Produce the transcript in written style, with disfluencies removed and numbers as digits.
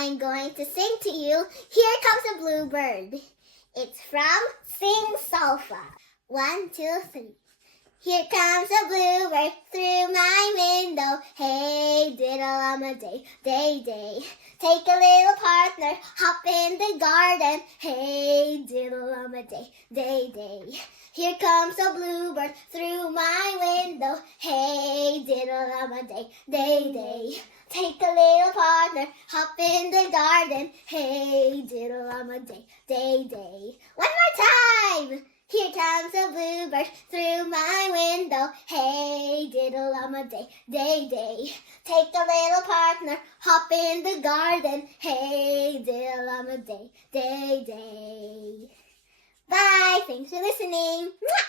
I'm going to sing to you, Here Comes a Bluebird. It's from Sing Solfa. 1, 2, 3. Here comes a bluebird through my window. Hey, diddle-um-a-day, day, day. Take a little partner, hop in the garden. Hey, diddle-um-a-day, day, day. Here comes a bluebird through my window. Hey, diddle-um-a-day, day, day. Take a little partner, hop in the garden. Hey, diddle-um-a-day, day, day. One more time! Here comes a bluebird through my window. Hey, diddle-um-a-day, day, day. Take a little partner, hop in the garden. Hey, diddle-um-a-day, day, day. Bye. Thanks for listening. Mwah!